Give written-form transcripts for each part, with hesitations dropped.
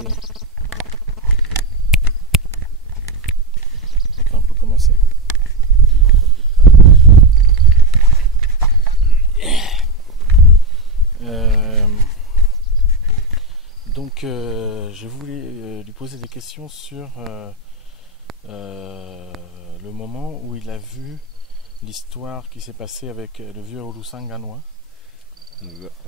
Ok. D'accord, on peut commencer. Donc, je voulais lui poser des questions sur le moment où il a vu l'histoire qui s'est passée avec le vieux Olusanganois.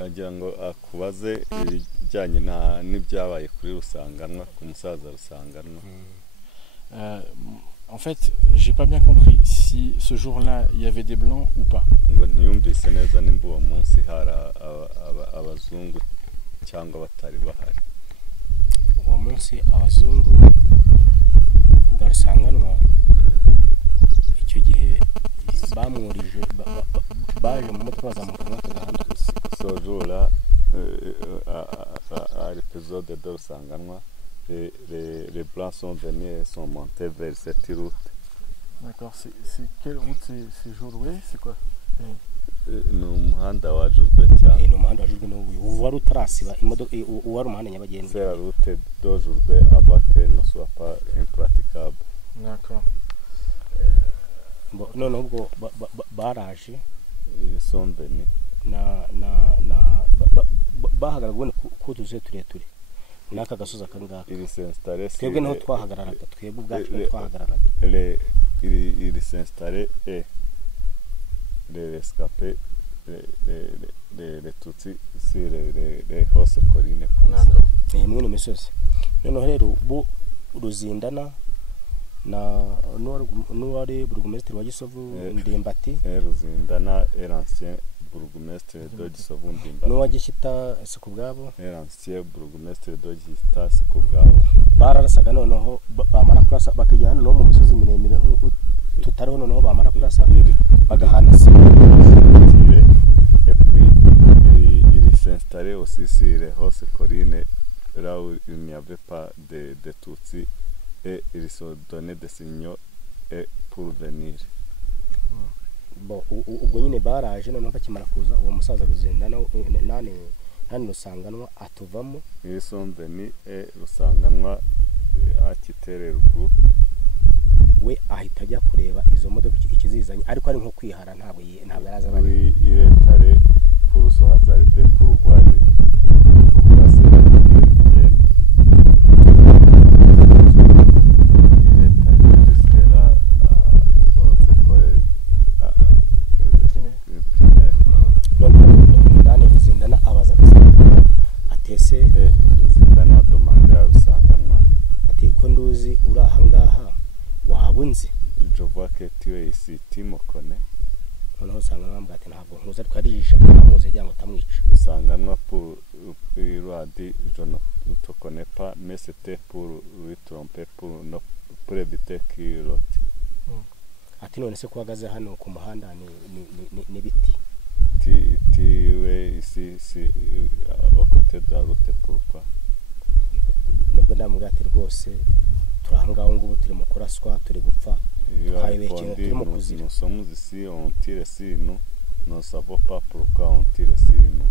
agira ngo akubaze ibijyanye n'ibyabaye kuri Rusanganwa ku musaza Rusanganwa. En fait, j'ai pas bien compris si ce jour-là il y avait des blancs ou pas. Ngo ntiyumvise neza nimba uwo munsi hari abazungu cyangwa batari bahari. Uwo munsi abazungu bwa Rusanganwa icyo gihe bamwurije baje mu mutwe bazamuka n'akagahanda. Ce jour-là, à l'épisode de Rusanganwa, les blancs sont venus et sont montés vers cette route. D'accord, c'est quelle route c'est Jurwe, c'est quoi? Ni umuhanda wa Jurwe cyane. Ni umuhanda wa Jurwe n'ubu wari utarasiba imodoka wari umuhanda nyabagendwa. C'est la route de Jurwe avant qu'elle ne soit pas impraticable. D'accord. None ubwo baraje Ils sont venus. bahagaragwe ku tuze tureture n'aka gasoza kangaka. Ils s'installaient. Twebwe naho twahagararaga, twebwe ubwacu twahagararaga. Ils s'installaient et les rescapés, les Tutsis sur les hausses collines comme ça. Mwino misozi. Noneho rero bo Ruzindana na n'uwari burugumestre wa Gisovu Ndimbati. Ruzindana est l'ancien burugumestre de Gisovu Ndimbati. N'uwa Gishyita Sikubwabo. L'ancien burugumestre de Gishyita Sikubwabo. Bararasaga noneho bamara kurasa bakijyana no mu misozi miremire tutariho noneho bamara kurasa bagahana se. Et puis il s'installait aussi sur les hausses collines là où il n'y avait pas de Tutsis. Et ils se donnaient des signaux pour venir. Bon, ubwo nyine baraje noneho bakimara kuza uwo musaza Ruzindana nani Rusanganwa atuvamo. Ils sont venus et Rusanganwa a quitté le groupe. We ahita ajya kureba izo modoka ikizizanye ariko ari nko kwihara ntabwo araza bari. Oui, il est allé pour se hasarder pour voir passer Ruzindana demandé à Rusanganwa ati ko nduzi uri aha ngaha wabunze. Je vois que tu es ici, tu me connais. Noneho Rusanganwa ambwira ati ntabwo nkuzi ariko arijisha ntamuze cyangwa utamwica. Rusanganwa pour il a dit je ne te connais pas mais c'était pour lui tromper pour éviter qu'il le tue. Ati none se kuhagaze hano ku muhanda ni biti. Tu es ici au côté de la route pourquoi? Nibwo ndamubwira ati rwose turahangaho ngubu turi mu kuraswa turi gupfa. Nous sommes ici, on tire sur nous, nous ne savons pas pourquoi on tire sur nous.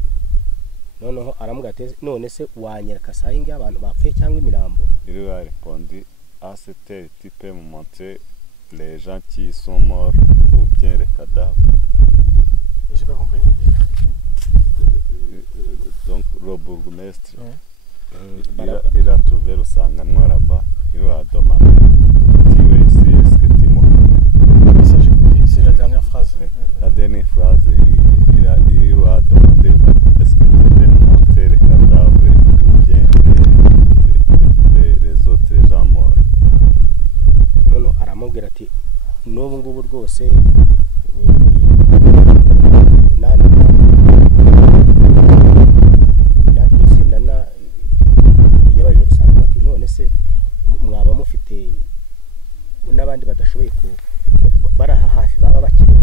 Noneho aramubwira ati none se wanyereka sahinga abantu bapfuye cyangwa imirambo? Il lui a répondu à cette heure tu peux me montrer les gens qui sont morts ou bien les cadavres. J'ai pas compris. Donc le bourgmestre il a trouvé Rusanganwa là-bas, il lui a demandé tu es ici, est-ce que tu me connais? Ça j'ai compris, c'est la dernière phrase. La dernière phrase, il lui a demandé est-ce que tu peux me montrer les cadavres ou bien les autres gens morts? Noneho aramubwira ati n'ubu ngubu rwose Ruzindana yabaje Rusanganwa ati none se mwaba mufite n'abandi badashoboye ku baraha hafi baba bakiri.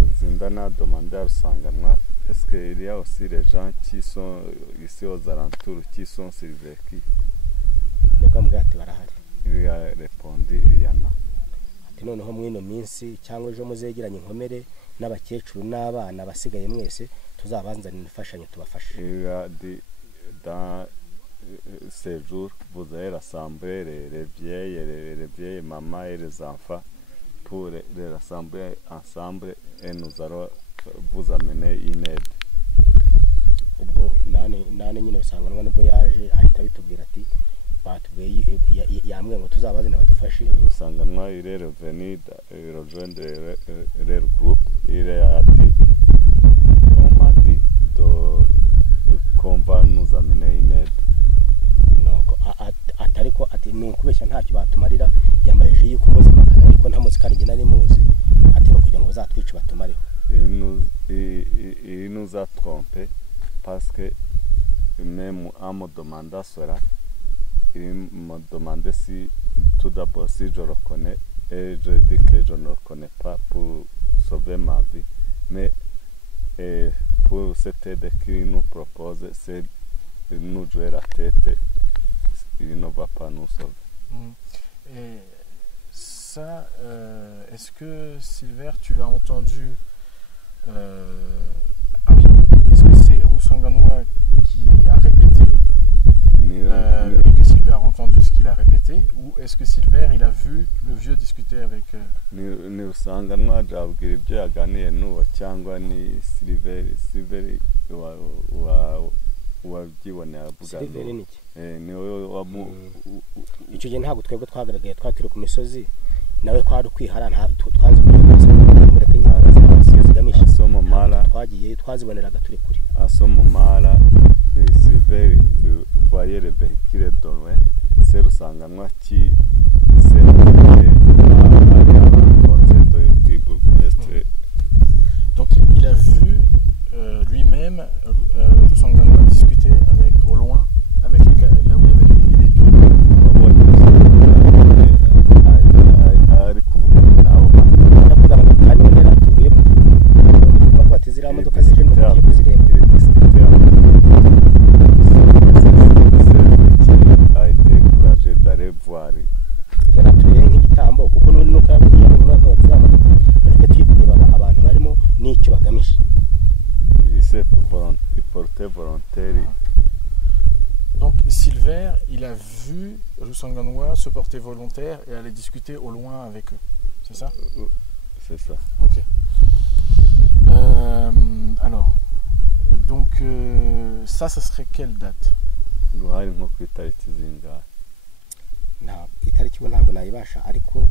Ruzindana demandé à Rusanganwa est-ce qu'il y a aussi les gens qui sont ici aux alentours qui sont survécus? Nibwo ambwira ati barahari. Il lui a répondu il y en a. Ati noneho mwino minsi cyangwa ejo muzegeranye inkomere n'abakecuru n'abana basigaye mwese tuzabanzanira imfashanyo tubafashe. Il lui a dit dans séjour, vous allez rassembler les vieilles mamans et les enfants pour les rassembler ensemble et nous allons vous amener une aide. ubwo nane nyine Rusanganwa nibwo yaje ahita bitubwira ati batubwiye yambwiye ngo tuzabazane badufashe. Rusanganwa il est revenu rejoindre leur groupe, il a dit on m'a dit qu'on va nous amener une aide. nuko atariko ati nukubeshya ntacyo batumarira, yambaje yuko muzi makana ariko nta muzi kandi nari muzi, ati no kugira ngo bazatwice batumareho. Il nous a trompé parce que même en me demandant cela, il me demandait si tout d'abord si je le connais, et je dis que je ne le connais pas pour sauver ma vie, mais pour cette aide qu'il nous propose, c'est de nous jouer la tête, il ne va pas nous sauver. Et ça, est-ce que Silver, tu l'as entendu ah oui, est-ce que c'est Rusanganwa qui a répété et que Silver a entendu ce qu'il a répété, ou est-ce que Silver il a vu le vieux discuter avec ni Rusanganwa jabwira ibyo yaganiye n'uwo cyangwa ni Silver wabyiboneye avuga ni wowe icyo gihe ntabwo twebwe twagaragaye, twatiri ku misozi nawe kwari kwihara twanze kumureka nyine zigamije twagiye twaziboneraga turi kuri asomomara. Silver voyait le véhicule de loin, c'est Rusanganwa qui s'est allé à la rencontre du bourgmestre. Donc il a vu lui-même Rusanganwa discuter avec au loin avec là où il y avait les véhicules. ari kuvugana nabo ndakugana kandi nera tuguye bakati zira modoka zije mu gihe kuzireba a été encouragé d'aller voir. yaratubereye nk'igitambo kuko n'undi nuko yabwiye mu mwaka wa zira modoka mureke tuyireba abantu barimo n'icyo bagamije. Il s'est porté volontaire. Donc Silver, il a vu Rusanganwa se porter volontaire et aller discuter au loin avec eux, c'est ça? C'est ça. Ok. Alors, donc ça serait quelle date? Guhari nko ku itariki zingahe? Nta itariki bo ntabwo nayibasha, ariko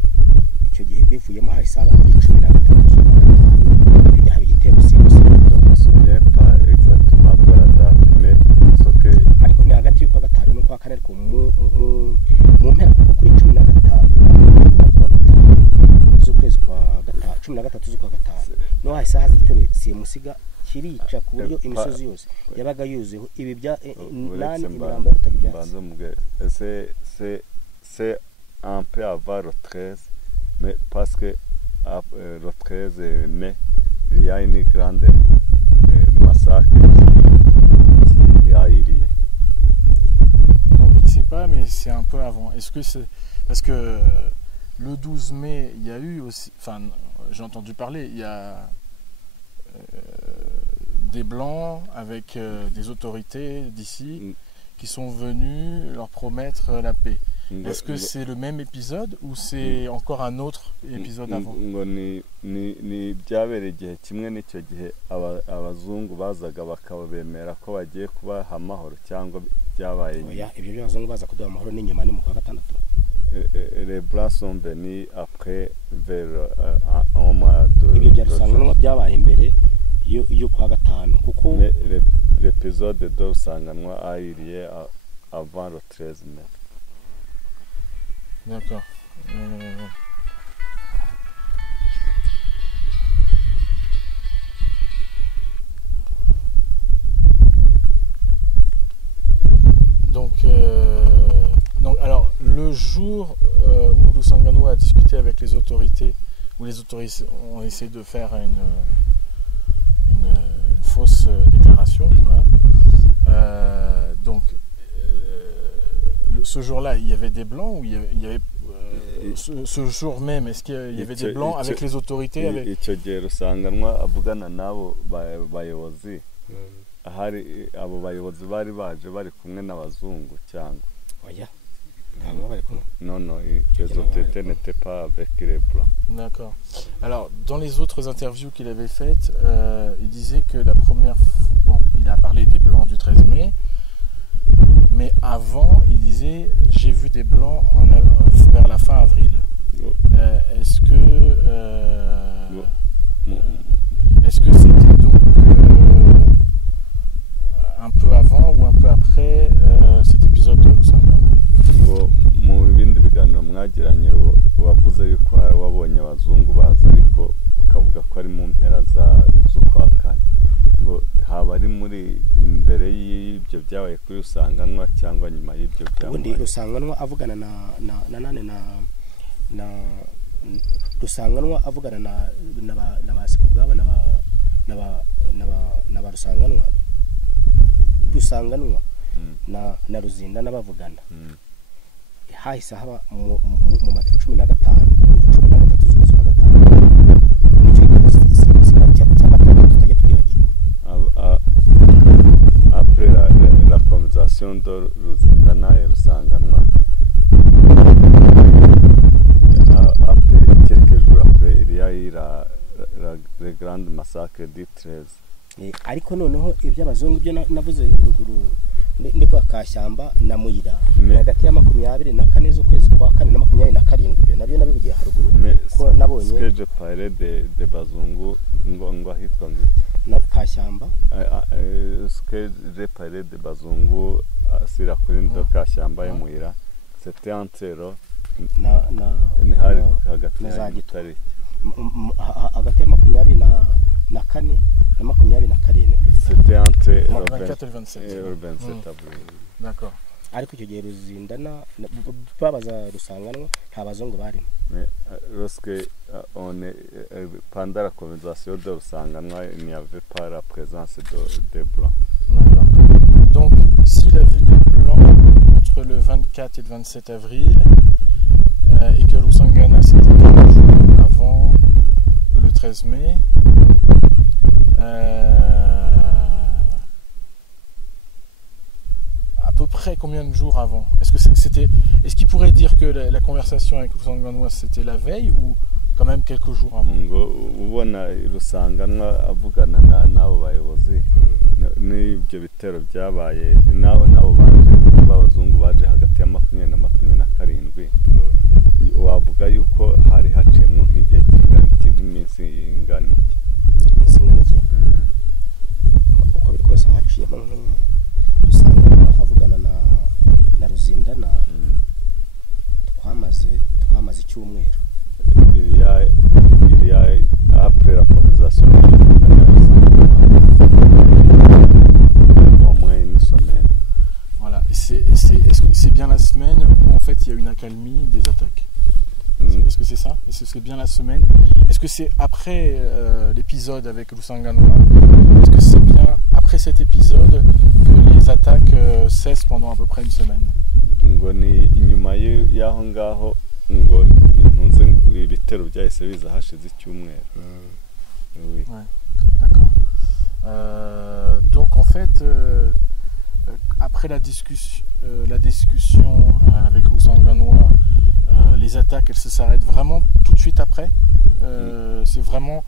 icyo gihe bivuyemo hari saba kuri 13 z'ukwa gatanu igitero simusi souviens pas exactement de la date, mais ce que ariko ni hagati y'ukwa gatanu n'ukwa kane, ariko mu mpera kuko kuri 13 z'ukwezi kwa gatanu 13 z'ukwa gatanu no hari saha z'igitero simusiga kirica ku buryo imisozi yose yabaga yuzuyeho ibi bya nani imirambo y'ubutaka ibyatsi. c'est un peu avant le 13, mais parce que le 13 mai il y a une grande massacre qui a eu lieu. Donc il ne sait pas, mais c'est un peu avant. Est-ce que c'est parce que le 12 mai il y a eu aussi, enfin j'ai entendu parler, il y a des blancs avec des autorités d'ici qui sont venus leur promettre la paix. Est-ce que c'est le même épisode ou c'est encore un autre épisode avant? ni byabereye igihe kimwe n'icyo gihe abazungu bazaga bakabemera ko bagiye kubaha amahoro cyangwa byabaye oya ibyo by'abazungu baza kuduha amahoro n'inyuma ni mu kwa gatandatu. Les blancs sont venus après vers un mois de ibyo bya Rusanganwa byabaye mbere yo kwa gatanu kuko l'épisode de Rusanganwa a eu lieu avant le 13 mai. D'accord. Donc alors le jour où Rusanganwa a discuté avec les autorités, où les autorités ont essayé de faire une fausse déclaration, donc ce jour-là, il y avait des blancs ou il y avait ce jour même, est-ce qu'il y avait des blancs avec les autorités avec... icyo gihe Rusanganwa avugana nabo bayobozi hari abo bayobozi bari baje bari kumwe n'abazungu cyangwa oya ntabwo bari kumwe. Non, les autorités n'étaient pas avec les blancs. D'accord. Alors, dans les autres interviews qu'il avait faites, il disait que la première fois, bon, il a parlé des blancs du 13 mai, mais avant, il disait j'ai vu des blancs vers la fin avril. Est-ce que c'était donc un peu avant ou un peu après cet épisode de Lusangano? Mu bindi biganiro mwagiranye wavuze yuko wabonye abazungu baza ariko ukavuga ko ari mu mpera z'ukwa kane, ngo haba ari muri imbere y'ibyo byabaye kuri Rusanganwa cyangwa nyuma y'ibyo byabaye? Ubundi Rusanganwa avugana na Rusanganwa avugana na basikubwabo na ba Rusanganwa na Ruzinda n'abavugana. Hahise haba mu matariki 15 13 z'ukwezi kwa gatanu tutajya twibagirwa. Après la conversation de Ruzinda et Rusanganwa, après quelques jours après il y a eu le grand massacre du 13. Ariko noneho iby'abazungu byo navuze ruguru ndi kwa Kashyamba na Muyira hagati ya 24 z'ukwezi kwa kane na 27 ibyo nabyo nabibugiye haruguru ko nabonye sketch pare de bazungu ngo ahitwa na Kashyamba sketch pare de bazungu sira kuri ndo Kashyamba ya Muyira c'était entre ni hari hagati ya tariki hagati ya 24 na 27. C'était entre le 24 et le 27 avril. D'accord. Ariko icyo gihe Ruzinda babaza Rusanganwa nta bazungu barimo. Mais lorsque pendant la conversation de Rusanganwa, il n'y avait pas la présence de blancs. D'accord. Donc, s'il a vu des blancs entre le 24 et le 27 avril, et que Lusangana c'était 15 jours avant le 13 mai, à peu près combien de jours avant? Est-ce qu'il pourrait dire que la conversation avec Lusangana c'était la veille ou quand même quelques jours avant? Ngo ubona Lusangana avugana n'abo bayobozi n'ibyo bitero byabaye nabo baje b'abazungu baje hagati ya 20 na 27, wavuga yuko hari haciyemo nk'igihe kingana nk'iminsi ingana iki? Uko biri kose haciyemo Rusanganwa avugana na Ruzindana twamaze icyumweru. Il y a après la conversation au moins une semaine. Voilà, est-ce que c'est bien la semaine où en fait il y a une accalmie des attaques? Est-ce que c'est ça? Est-ce que c'est bien la semaine? Est-ce que c'est après l'épisode avec Lusanganoa? Est-ce que c'est bien après cet épisode que les attaques cessent pendant à peu près une semaine? Ngo ni inyuma y'aho ngaho ngo ntunze ibitero byahise biza hashize icyumweru. Oui. Ouais, d'accord. Donc en fait, après la discussion avec Lusanganoa, les attaques elles s'arrêtent vraiment tout de suite après. C'est vraiment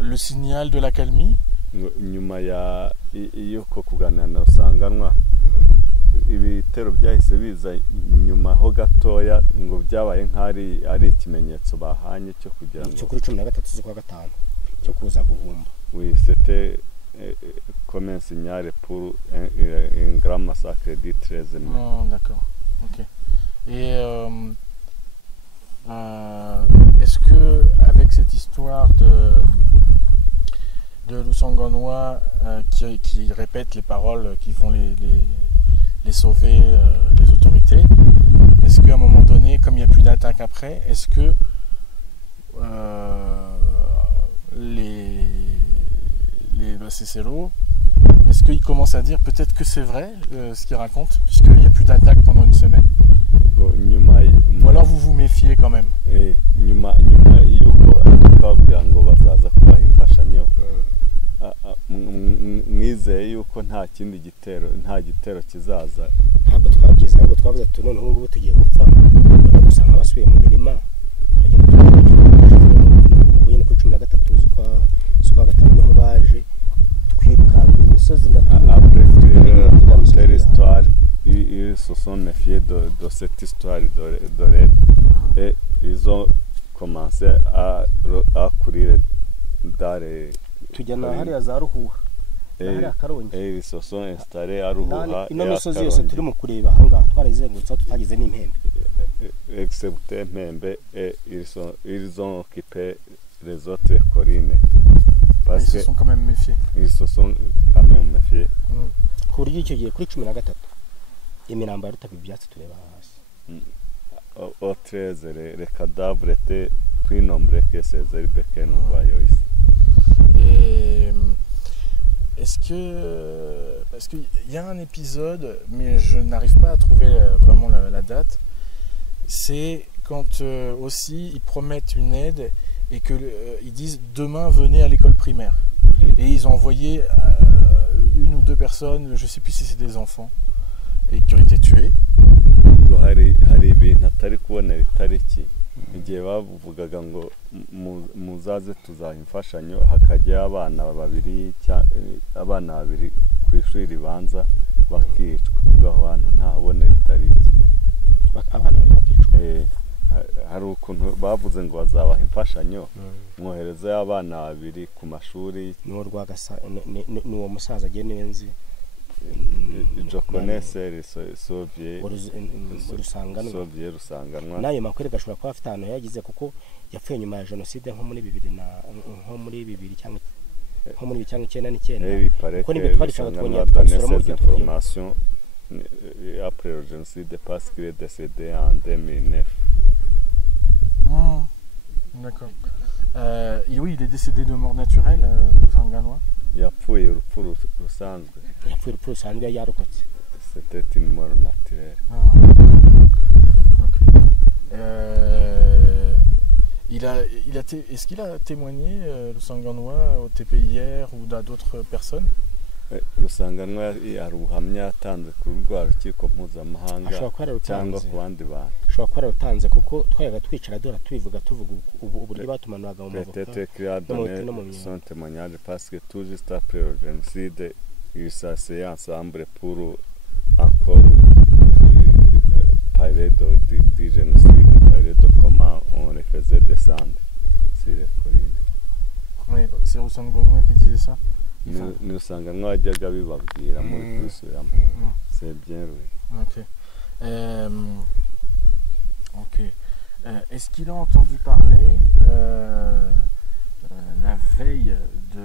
le signal de l'accalmie. Nyuma y'uko kuganira na Rusanganwa ibitero byahise biza nyuma ho gatoya ngo byabaye nk'ari ari ikimenyetso bahanye cyo kugira ngo cyo kuri 13 z'ukwa gatanu cyo kuza guhumba. Oui, c'était comme un signal pour un grand massacre du 13 mai. Oh, d'accord. OK. Et est-ce que avec cette histoire de Lusanganoa qui répète les paroles qui vont les sauver, les autorités, est-ce qu'à un moment donné, comme il n'y a plus d'attaque après, est-ce que les Cicero, est-ce qu'ils commencent à dire peut-être que c'est vrai ce qu'ils racontent, puisqu'il n'y a plus d'attaque pendant une semaine? Ou alors vous vous méfiez quand même? Nyuma yuko akabwira ngo bazaza kubaha imfashanyo mwizeye yuko nta gitero kizaza. Ntabwo twabyize, ntabwo twavuze ati noneho ngubu tugiye gupfa gusa nk'abasubiye mu mirima tukagenda kuri 13 z'ukwa gatanu niho baje twirukanka imisozi histoire. Ils se sont méfiés de cette histoire de et ils ont commencé à courir dans les tujyana hariya za Ruhuha hariya Karongi ils se sont installés à Ruhuha ino misozi yose turi mu kureba ahangaha twarizengurutse tutagize n'impembe excepté Mpembe et ils ont occupé les autres collines parce qu'ils se sont quand même méfiés. Ils se sont quand même méfiés. Ku buryo icyo gihe kuri 13 imirambo yarutaga ibyatsi tureba hasi. Au 13 les cadavres étaient plus nombreux que ces herbes que nous voyons ici. Et est-ce qu'il y a un épisode, mais je n'arrive pas à trouver vraiment la date, c'est quand aussi ils promettent une aide et qu'ils disent demain venez à l'école primaire. Et ils ont envoyé une ou deux personnes, je ne sais plus si c'est des enfants, et qui ont été tués. Hari ibintu atari kubonera itariki igihe bavugaga ngo muzaze tuzaha imfashanyo hakajya abana babiri ku ishuri ribanza bakicwa ngo abantu ntabonera itariki abana bakicwa. Hari ukuntu bavuze ngo bazabaha imfashanyo mwohereza abana babiri ku mashuri n'uwo Rwagasa n'uwo musaza agenewe nzi je connais les Soviets Rusanganwa nayo makuru gashobora kuba afite ahantu yagize kuko yapfuye nyuma ya jenoside nko muri 2000 cyangwa nko muri 1999 kuko nibi twaricaga twongera tukabisuramo information après le génocide parce qu'il est décédé en 2009. D'accord. Oui, il est décédé de mort naturelle, Rusanganwa. Yapfuye urupfu rusanzwe yarokotse. C'était une mort naturelle. Est-ce qu'il a témoigné Rusanganwa au TPIR ou à d'autres personnes? Rusanganwa ari ubuhamya yatanze ku rwa rukiko mpuzamahanga cyangwa ku bandi bantu. Ashobora kuba yarutanze kuko twayaga twicara dora tuvuga uburyo batumanuraga mu mavuka. Peut-être qu'il a donné son témoignage parce que tout juste après le génocide ils s'asseyaient ensemble pour encore parler du génocide, parler de comment on les faisait descendre sur les collines. Oui, c'est Rusanganwa qui disait ça. Nous Rusanganwa wajyaga bibabwira muri kubisubiramo. C'est bien oui. Ok. Est-ce qu'il a entendu parler la veille de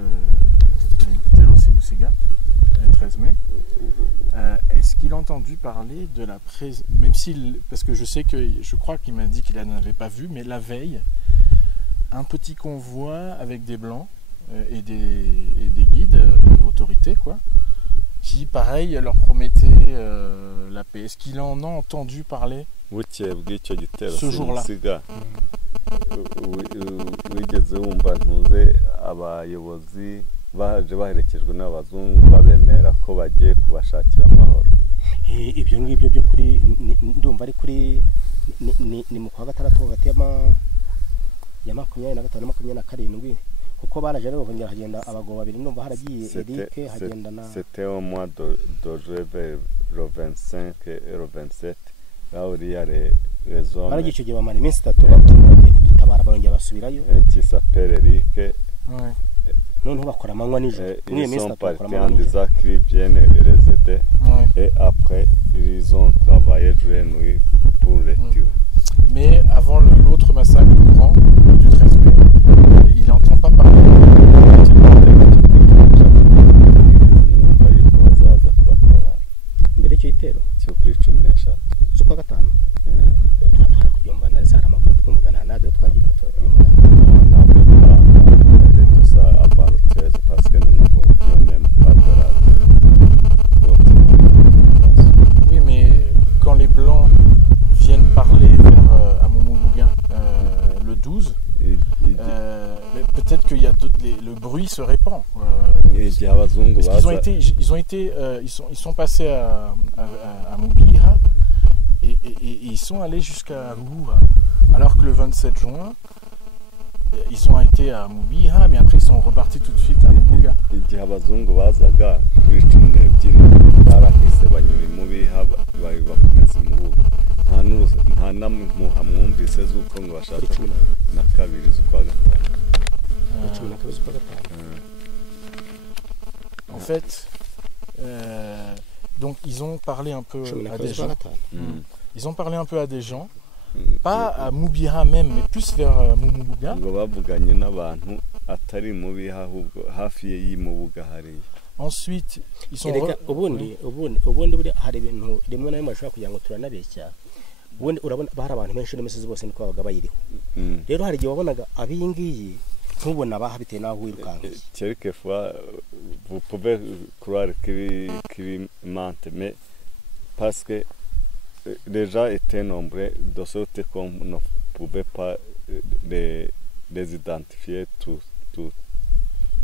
l'Ibitelo Sibusiga, le 13 mai, est-ce qu'il a entendu parler de la présence, même s'il, parce que je crois qu'il m'a dit qu'il n'en avait pas vu, mais la veille, un petit convoi avec des blancs et des guides, autorités quoi, qui pareil leur promettaient la paix. Est-ce qu'il en a entendu parler ce jour-là? Wigeze wumva ntuze abayobozi baje baherekejwe n'abazungu babemera ko bagiye kubashakira amahoro? Ibyo ngibyo byo kuri ndumva ari kuri ni mu kwa gatandatu hagati ya 25 na 27 kuko baraje rero bongera hagenda abagabo babiri ndumva haragiye Eric hagenda na c'était au mois de juillet le 25 et le 27 là où il y a les hommes baragiye cyo gihe bamara iminsi 3 bagiye kudutabara barongera basubirayo qui s'appelle Eric none bakora amanywa nijoro ni iminsi 3 bakora amanywa nijoro qui viennent les aider et après ils ont travaillé jour et nuit pour les tuer. Mais avant l'autre massacre grand du 13 mai, il n'entend pas parler. Mbere y'icyo gitero cyo kuri 13 z'ukwa gatanu twari kubyumva nari sara amakuru twumvaga nta nado twagira Oui, mais quand les blancs viennent parler vers Amumumuga le 12, peut-être qu'il y a le bruit se répand. Ils sont passés à Mubiha et ils sont allés jusqu'à Ruhwa. Alors que le 27 juin, ils ont été à Mubiha, mais après ils sont repartis tout de suite à Mubuga. Igihe abazungu bazaga kuri 12 barahise banyura i Mubiha bakomeza Mubuga. Nta namuha mwumvise z'uko ngo bashaka na kabiri z'ukwa gatanu. En fait, donc ils ont parlé un peu à des gens. Ils ont parlé un peu à des gens. Pas à Mubiha même, mais plus vers Mubuga. Ngo bavuganye n'abantu atari Mubiha ahubwo hafi y'Mubuga hariya. Ensuite, ils sont ubundi hari ibintu rimwe na rimwe bashobora kugira ngo turanabeshya. Ubundi urabona bari abantu benshi n'imisozi bose niko babaga bayiriho. Rero hari igihe wabonaga abingiyi ntubona bahabiteye naho wirukanka. Quelquefois vous pouvez croire qu'il mente, mais parce que les gens étaient nombreux de sorte qu'on ne pouvait pas les identifier tous.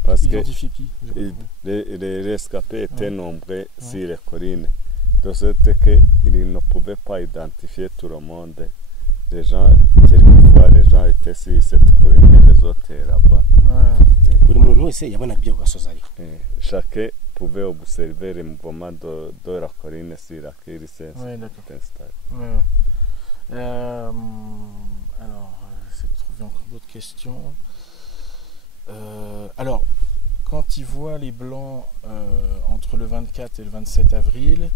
Parce que les rescapés étaient nombreux sur les collines, de sorte qu'ils ne pouvaient pas identifier tout le monde. Les gens, quelquefois, les gens étaient sur cette colline et les autres là-bas. Chacun pouvait observer le mouvement de la colline sur laquelle il s'est installé. Alors, j'essaie de trouver encore d'autres questions. Alors, quand ils voient les Blancs entre le 24 et le 27 avril,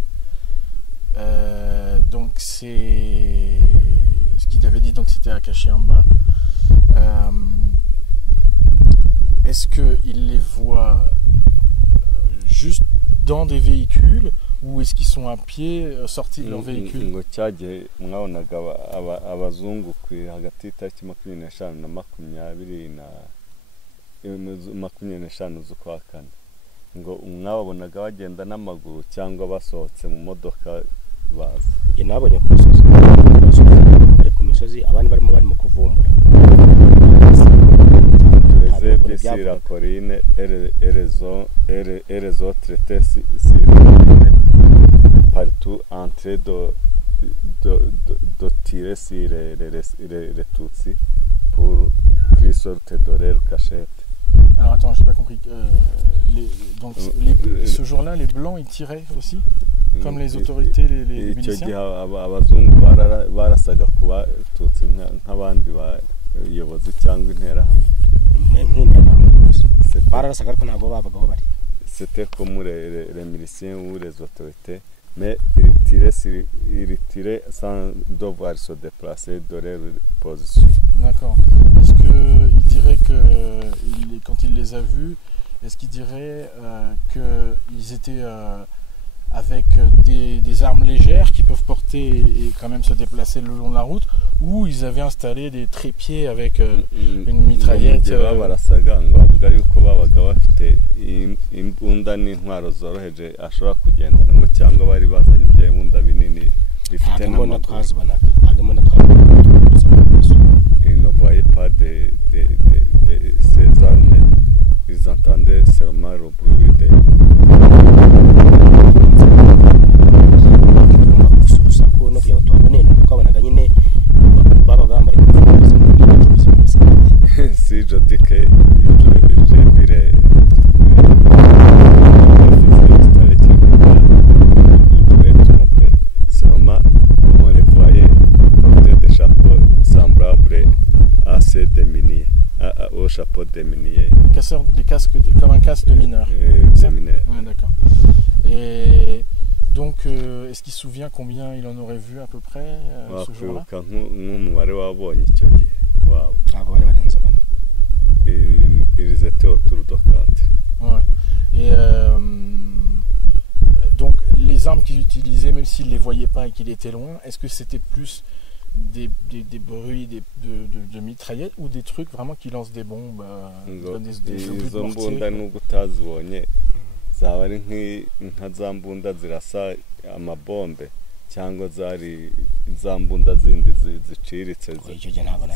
donc c'est ce qu'il avait dit, donc c'était à Kashiamba. Est-ce qu'ils les voient juste dans des véhicules ou est-ce qu'ils sont à pied sortis de leur véhicule? Ngo cyagiye mwabonaga abazungu hagati y'itariki 25 na 25 z'ukwa kane, ngo mwabonaga bagenda n'amaguru cyangwa basohotse mu modoka baza. Njye nabonye ku misozi ari ku misozi abandi barimo kuvumbura. Sur la colline et les autres étaient sur la colline partout en train de tirer sur les Tutsis pour qu'ils sortent de leur cachette. Alors attends, j'ai pas compris. Ce jour-là, les Blancs ils tiraient aussi, comme les autorités, les miliciens. Abazungu barasaga kuba Tutsi nk'abandi bayobozi cyangwa interahamwe. C'était comme les miliciens ou les autorités, mais ils tiraient sans devoir se déplacer de leur position. D'accord. Est-ce qu'il dirait que quand il les a vus, est-ce qu'il dirait qu'ils étaient avec des armes légères qui peuvent porter et quand même se déplacer le long de la route, ou ils avaient installé des trépieds avec une mitraillette? Barasaga ngo bavuga yuko babaga bafite imbunda n'intwaro zoroheje ashobora kugendana ngo cyangwa bari bazanye iby'imbunda binini bifite n'amaguru. Ils ne voyaient pas ces armes, ils entendaient seulement le bruit des si je dis que j'ai vu les seulement on les voyait porter des chapeaux semblables à ceux des miniers, au chapeau des miniers. Des casques comme un casque de mineur. Des mineurs. Ouais, d'accord. Et donc, est-ce qu'il se souvient combien il en aurait vu à peu près ce jour-là? Ils étaient autour de 4. Ouais. Et donc, les armes qu'ils utilisaient, même s'ils ne les voyaient pas et qu'il était loin, est-ce que c'était plus des bruits de mitraillettes ou des trucs vraiment qui lancent des bombes, des obus de mortier? zaba ari nka za mbunda zirasa amabombe cyangwa zari za mbunda zindi ziciritse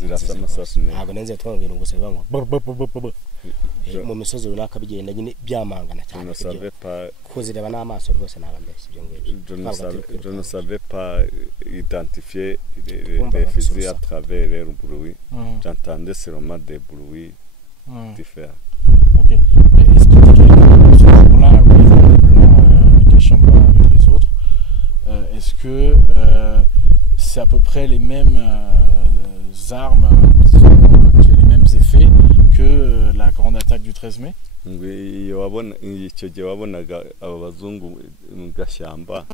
zirasa amasasu ntabwo nenze twabwira ngo se bango mu misozi runaka bigenda nyine byamangana cyane ko zireba n'amaso rwose nabambeshye ibyo ngibyo je ne savais pas identifier les fusils à travers les bruits. J'entendais seulement des bruits différents. Ok. Est-ce qu'il y a quelque chose là où ils ont des blancs Kashamba avec les autres, est-ce que c'est à peu près les mêmes armes, disons, qui ont les mêmes effets que la grande attaque du 13 mai? Iyo wabona icyo gihe wabonaga aba bazungu mu Gashyamba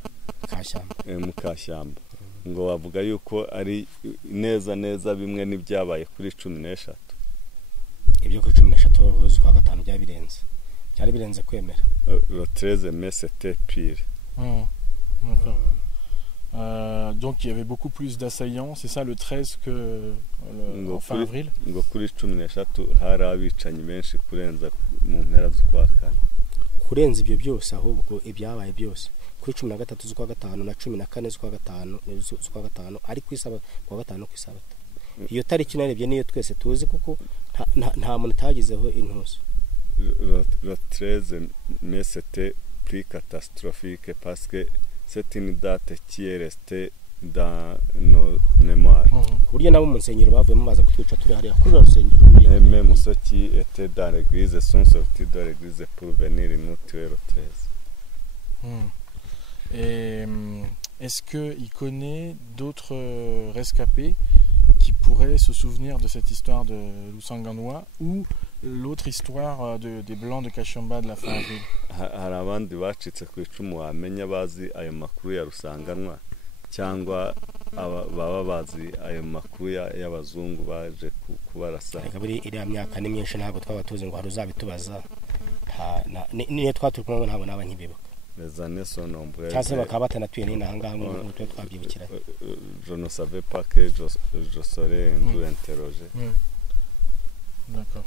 mu Kashyamba ngo bavuga yuko ari neza bimwe n'ibyabaye kuri 13. Ibyo kuri 13 z'ukwa gatanu byari birenze kwemera. Le 13 mai c'était pire. D'accord. Donc il y avait beaucoup plus d'assaillants, c'est ça le 13 que fin avril? Ngo kuri 13 hari abicanyi benshi kurenza mu mpera z'ukwa kane. Kurenza ibyo byose ahubwo ibyabaye byose kuri 13 z'ukwa gatanu na 14 z'ukwa gatanu ari kwisaba kwa gatanu kwisabata. Iyo tariki narebye niyo twese tuzi kuko nta muntu tagizeho intuzo. Le 13 mai c'était plus catastrophique parce que c'est une date qui est restée dans nos mémoires. Burya nabo mu nsengero bavuyemo baza kutwica turi hariya kuri rusengero. Même ceux qui étaient dans l'église sont sortis de l'église pour venir nous tuer le 13. Et est-ce qu'il connaît d'autres rescapés qui pourraient se souvenir de cette histoire de Lusanganois ou l'autre histoire des Blancs de Kashamba de la fin avril? Hari abandi bacitse ku icumu wamenya bazi ayo makuru ya Rusanganwa cyangwa baba bazi ayo makuru y'abazungu baje kubarasa? Reka buri iriya myaka ni myinshi ntabwo twabatuze ngo hari uzabitubaza niyo twaturukumwe ntabwo n'abanyibibuka. Les années sont nombreuses. Cyase bakaba batanatuye n'inanga ngo twe twabyibukira. Je ne savais pas que je serais interrogé. D'accord.